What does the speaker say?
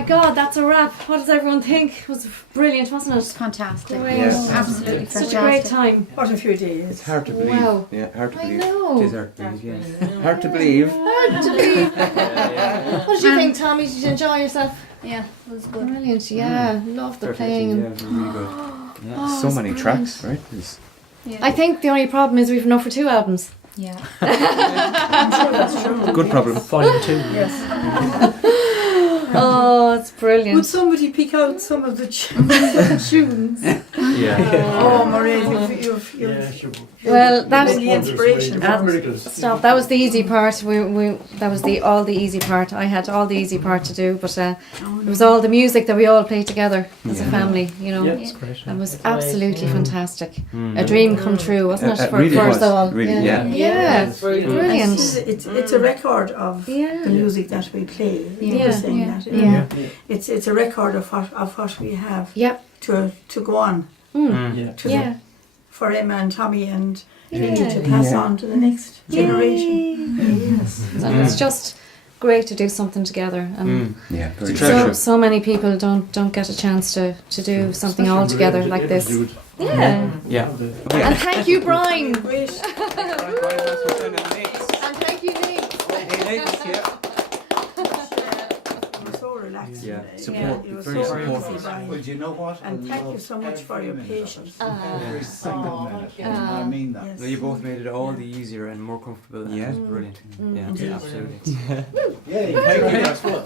my God, that's a wrap. What does everyone think? It was brilliant, wasn't it? Fantastic. Great. Yes. Absolutely Such fantastic. a great time. What a few It's days. hard to believe. Wow. Yeah, hard to I believe. know. It is hard to believe, yeah. Hard to believe. Hard to believe. What did you think, Tommy? Did you enjoy yourself? Yeah, it was good. Brilliant, yeah. Loved the Perfect, playing. yeah, And really good. Yeah. Oh, So it's many brilliant. tracks, right? It's- Yeah. I think the only problem is we've enough for 2 albums. Yeah. I'm sure that's true. Good problem. Volume 2. Yes. Oh, it's Would brilliant. somebody pick out some of the tunes? Yeah. Oh, Maria, you've Yeah, sure. Well, that been the inspiration. Stop. That was the easy part. That was all the easy part. I had all the easy part to do, but it was all the music that we all played together as a Yeah. family. You know, Yeah, it's great. it was That's why, absolutely fantastic. Mm. A dream come true, wasn't it? It For really us was. all. Really, yeah. yeah. Brilliant. It's a record of the Yeah. music that we play. You Yeah. were saying Yeah. that. Yeah. It's a record of what we have Yeah. to go on Mm. Yeah. to Yeah. for Emma and Tommy and Yeah. Julie to pass Yeah. on to the next generation. Yes. So it's just great to do something together. And Yeah, very It's a true. treasure. so many people don't get a chance to do something all together like this. Yeah. Yeah. And thank you, Brian. Great. And thank you, Nate. We're so relaxed. Yeah. today. Support. It was Very so supportive. easy, Brian. Well, do you know what? And thank you so much for your patience. Every single minute. I mean that. Yes. No, you both made it all the easier and more comfortable. And Yeah. it was brilliant. Mm. Yeah, Indeed. absolutely. Yeah, thank you. That's what.